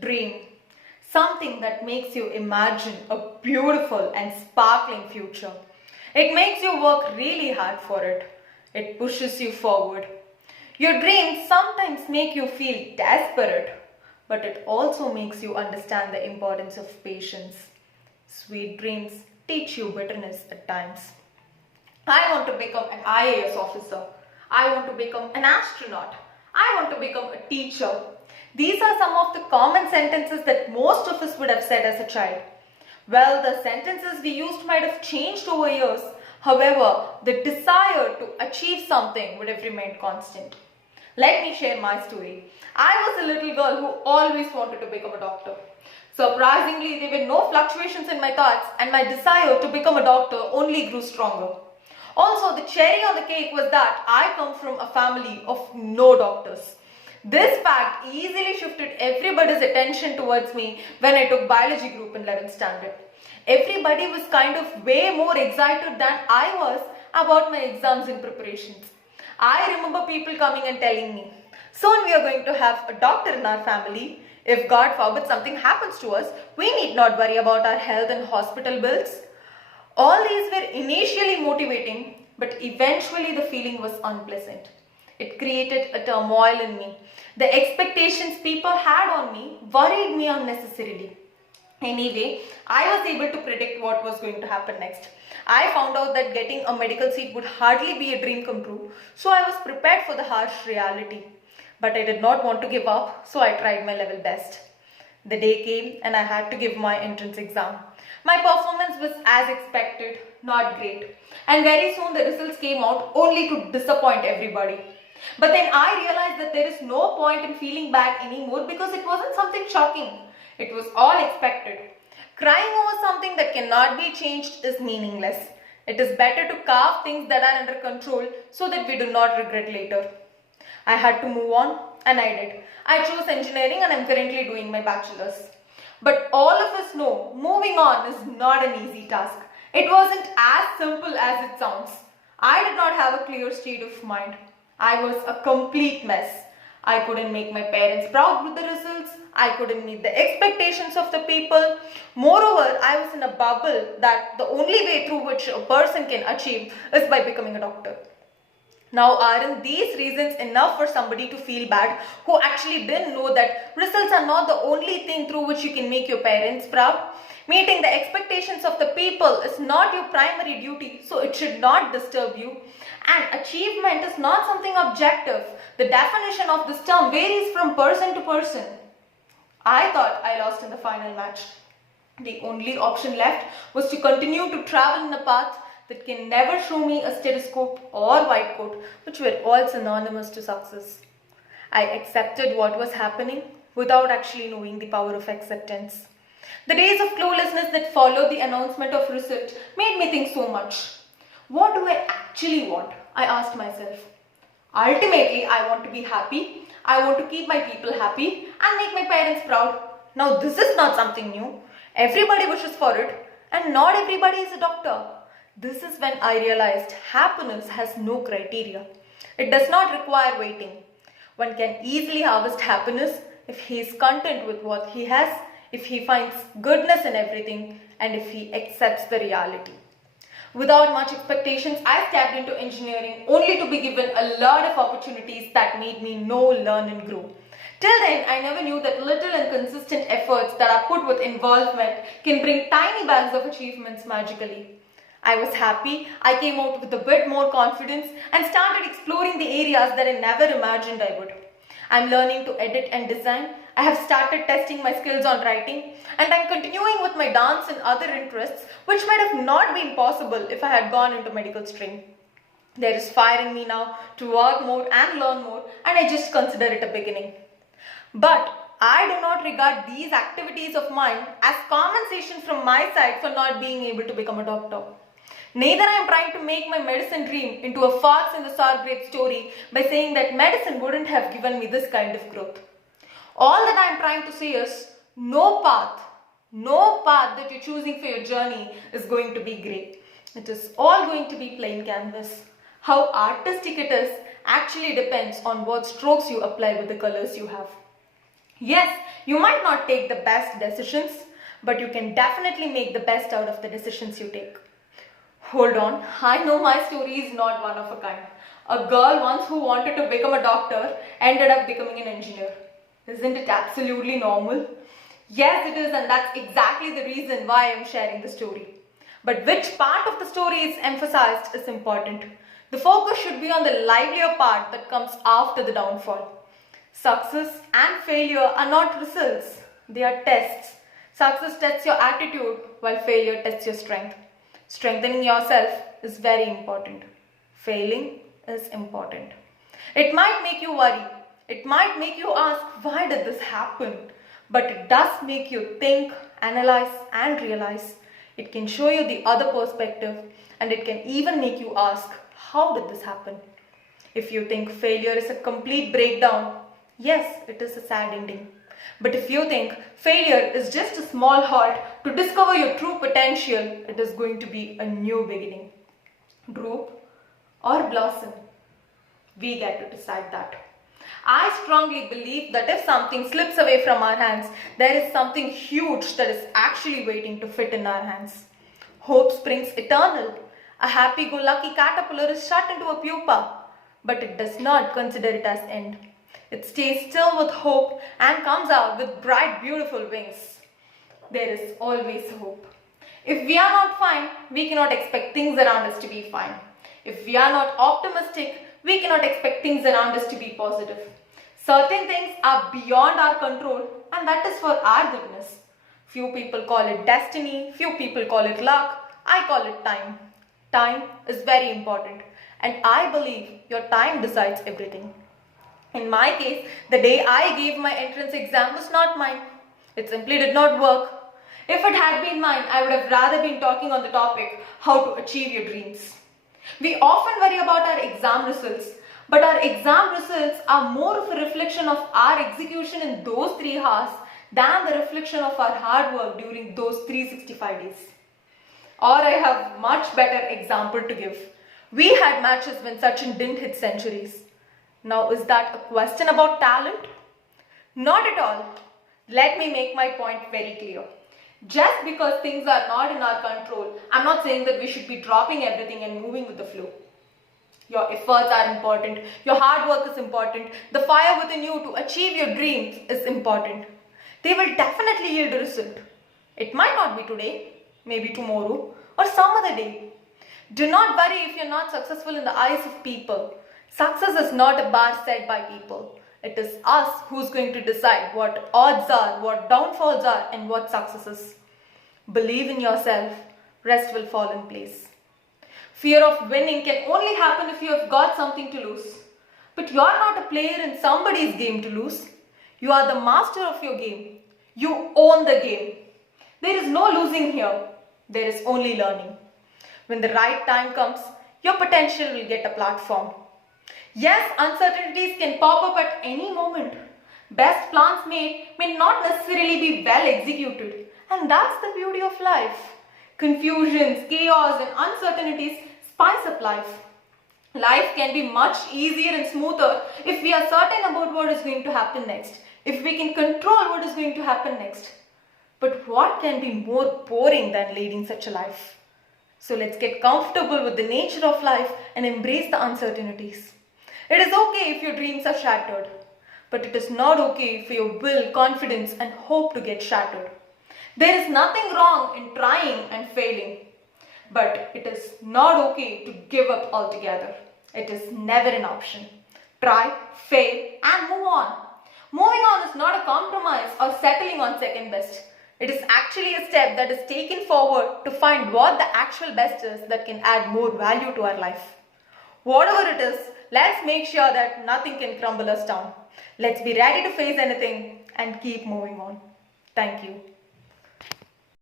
Dream. Something that makes you imagine a beautiful and sparkling future. It makes you work really hard for it. It pushes you forward. Your dreams sometimes make you feel desperate, but it also makes you understand the importance of patience. Sweet dreams teach you bitterness at times. I want to become an IAS officer. I want to become an astronaut. I want to become a teacher. These are some of the common sentences that most of us would have said as a child. Well, the sentences we used might have changed over years. However, the desire to achieve something would have remained constant. Let me share my story. I was a little girl who always wanted to become a doctor. Surprisingly, there were no fluctuations in my thoughts, and my desire to become a doctor only grew stronger. Also, the cherry on the cake was that I come from a family of no doctors. This fact easily shifted everybody's attention towards me when I took biology group in 11th standard. Everybody was kind of way more excited than I was about my exams and preparations. I remember people coming and telling me, soon we are going to have a doctor in our family. If God forbid something happens to us, we need not worry about our health and hospital bills. All these were initially motivating, but eventually the feeling was unpleasant. It created a turmoil in me. The expectations people had on me worried me unnecessarily. Anyway, I was able to predict what was going to happen next. I found out that getting a medical seat would hardly be a dream come true, so I was prepared for the harsh reality. But I did not want to give up, so I tried my level best. The day came and I had to give my entrance exam. My performance was as expected, not great. And very soon the results came out only to disappoint everybody. But then I realized that there is no point in feeling bad anymore because it wasn't something shocking. It was all expected. Crying over something that cannot be changed is meaningless. It is better to carve things that are under control so that we do not regret later. I had to move on, and I did. I chose engineering and I'm currently doing my bachelor's. But all of us know moving on is not an easy task. It wasn't as simple as it sounds. I did not have a clear state of mind. I was a complete mess. I couldn't make my parents proud with the results. I couldn't meet the expectations of the people. Moreover, I was in a bubble that the only way through which a person can achieve is by becoming a doctor. Now, aren't these reasons enough for somebody to feel bad who actually didn't know that results are not the only thing through which you can make your parents proud? Meeting the expectations of the people is not your primary duty, so it should not disturb you. And achievement is not something objective. The definition of this term varies from person to person. I thought I lost in the final match. The only option left was to continue to travel in a path that can never show me a stethoscope or white coat, which were all synonymous to success. I accepted what was happening without actually knowing the power of acceptance. The days of cluelessness that followed the announcement of result made me think so much. What do I actually want? I asked myself. Ultimately, I want to be happy. I want to keep my people happy and make my parents proud. Now, this is not something new. Everybody wishes for it, and not everybody is a doctor. This is when I realized happiness has no criteria. It does not require waiting. One can easily harvest happiness if he is content with what he has, if he finds goodness in everything, and if he accepts the reality. Without much expectations, I stepped into engineering only to be given a lot of opportunities that made me know, learn and grow. Till then, I never knew that little and consistent efforts that are put with involvement can bring tiny bags of achievements magically. I was happy, I came out with a bit more confidence and started exploring the areas that I never imagined I would. I'm learning to edit and design. I have started testing my skills on writing, and I'm continuing with my dance and other interests which might have not been possible if I had gone into medical stream. There is fire in me now to work more and learn more, and I just consider it a beginning. But I do not regard these activities of mine as compensation from my side for not being able to become a doctor. Neither I am trying to make my medicine dream into a fox in the sour grape story by saying that medicine wouldn't have given me this kind of growth. All that I am trying to say is no path that you're choosing for your journey is going to be great. It is all going to be plain canvas. How artistic it is actually depends on what strokes you apply with the colors you have. Yes, you might not take the best decisions, but you can definitely make the best out of the decisions you take. Hold on, I know my story is not one of a kind. A girl once who wanted to become a doctor ended up becoming an engineer. Isn't it absolutely normal? Yes, it is, and that's exactly the reason why I'm sharing the story. But which part of the story is emphasized is important. The focus should be on the livelier part that comes after the downfall. Success and failure are not results, they are tests. Success tests your attitude while failure tests your strength. Strengthening yourself is very important. Failing is important. It might make you worry. It might make you ask, why did this happen? But it does make you think, analyze, and realize. It can show you the other perspective, and it can even make you ask, how did this happen? If you think failure is a complete breakdown, yes, it is a sad ending. But if you think failure is just a small halt to discover your true potential, it is going to be a new beginning. Droop or blossom, we get to decide that. I strongly believe that if something slips away from our hands, there is something huge that is actually waiting to fit in our hands. Hope springs eternal. A happy-go-lucky caterpillar is shut into a pupa, but it does not consider it as end. It stays still with hope and comes out with bright, beautiful wings. There is always hope. If we are not fine, we cannot expect things around us to be fine. If we are not optimistic, we cannot expect things around us to be positive. Certain things are beyond our control, and that is for our goodness. Few people call it destiny, few people call it luck, I call it time. Time is very important, and I believe your time decides everything. In my case, the day I gave my entrance exam was not mine. It simply did not work. If it had been mine, I would have rather been talking on the topic, how to achieve your dreams. We often worry about our exam results, but our exam results are more of a reflection of our execution in those 3 hours than the reflection of our hard work during those 365 days. Or I have much better example to give. We had matches when Sachin didn't hit centuries. Now is that a question about talent? Not at all. Let me make my point very clear. Just because things are not in our control, I'm not saying that we should be dropping everything and moving with the flow. Your efforts are important. Your hard work is important. The fire within you to achieve your dreams is important. They will definitely yield a result. It might not be today, maybe tomorrow, or some other day. Do not worry if you're not successful in the eyes of people. Success is not a bar set by people. It is us who's going to decide what odds are, what downfalls are, and what success is. Believe in yourself, rest will fall in place. Fear of winning can only happen if you have got something to lose. But you are not a player in somebody's game to lose. You are the master of your game. You own the game. There is no losing here. There is only learning. When the right time comes, your potential will get a platform. Yes, uncertainties can pop up at any moment. Best plans made may not necessarily be well executed. And that's the beauty of life. Confusions, chaos, and uncertainties spice up life. Life can be much easier and smoother if we are certain about what is going to happen next. If we can control what is going to happen next. But what can be more boring than leading such a life? So let's get comfortable with the nature of life and embrace the uncertainties. It is okay if your dreams are shattered, but it is not okay for your will, confidence, and hope to get shattered. There is nothing wrong in trying and failing, but it is not okay to give up altogether. It is never an option. Try, fail, and move on. Moving on is not a compromise or settling on second best. It is actually a step that is taken forward to find what the actual best is that can add more value to our life. Whatever it is, let's make sure that nothing can crumble us down. Let's be ready to face anything and keep moving on. Thank you.